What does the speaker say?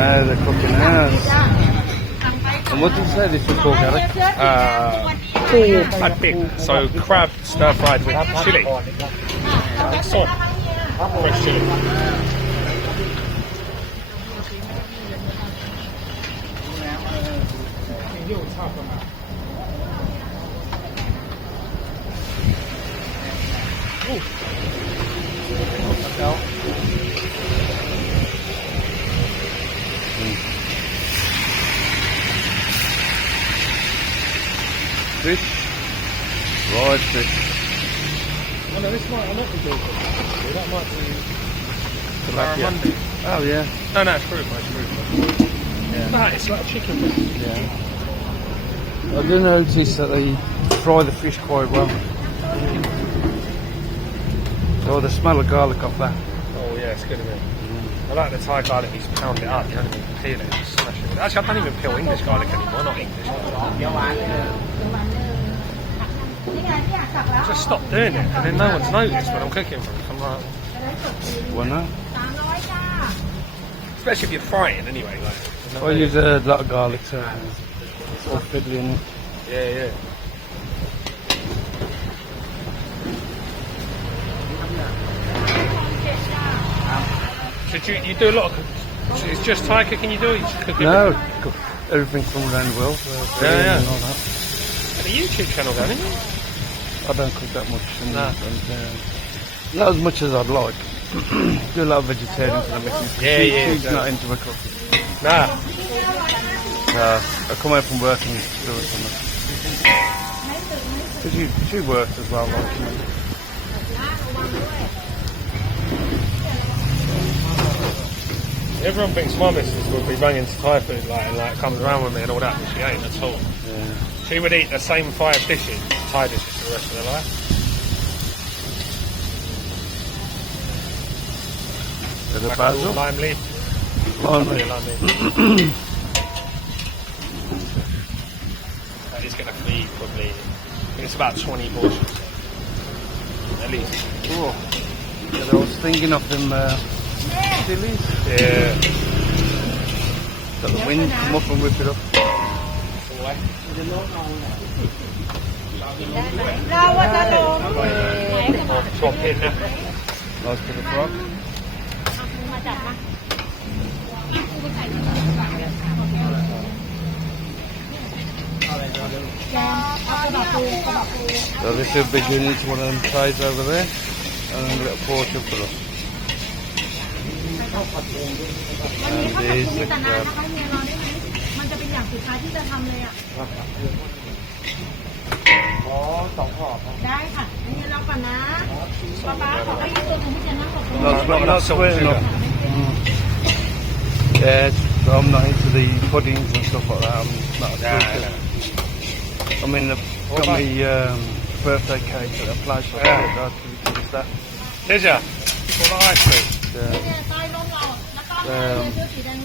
now they're cooking ours. And what did you say this was called, Gary? Pad pig. So crab stir fried with chili. Salt. Fresh chili. Fish. Fried fish. Oh no, this might not be good. That might be Tilapia. Oh yeah. No, it's fruit, mate. Yeah. No, it's like chicken. Yeah. I do notice that they fry the fish quite well. Oh, the smell of garlic off that. Oh yeah, it's good, isn't it? I like the Thai garlic. You just pound it up. You don't even peel it. Just smash it. Actually, I don't even peel English garlic anymore. Not English garlic. Just stop doing it, and then no one's noticed when I'm cooking for it. I'm like, Why not? especially if you're frying anyway. Like, I use a lot of garlic, so it's all fiddly in it. yeah. So you do a lot of cooking? So it's just Thai cooking you do? You just cook No, cook everything from around the world. Yeah. And all that. And a YouTube channel then, isn't it? I don't cook that much. No. Not as much as I'd like. Do a lot of vegetarians and everything. Yeah. She's not into my cooking. Nah. I come home from work and do something. Because she works as well, like me. Everyone thinks my missus will be banging to Thai food and comes around with me and all that, but she ain't at all. Yeah. She would eat the same 5 dishes, Thai dishes, for the rest of her life. Bit of basil. Lime leaf. Lime Probably leaf. lime leaf. That is going to feed probably, I think it's about 20 portions. At least. Oh. Yeah, I was thinking of them chilies. Yeah. Let the wind come up and whip it up. Drop in there. Nice bit of frog. So this will be going into one of them trays over there, and then a little portion for us. And there's the crab. มันจะเป็นอย่างสุดท้ายที่จะทำเลยอ่ะ อ๋อ2 ห่อ ได้ค่ะ อันนี้เราก่อนนะป๊าป๊าขอให้ยืนตัวหนึ่งที่จะนั่งกับคุณ Not sweet enough. Yeah, so I'm not into the puddings and stuff like that. I'm not a food. I mean, I've got my birthday cake at a place like that. I'd use that. Did ya? What the ice cream? ใต้ร่มเราแล้วก็เลือกสีแดง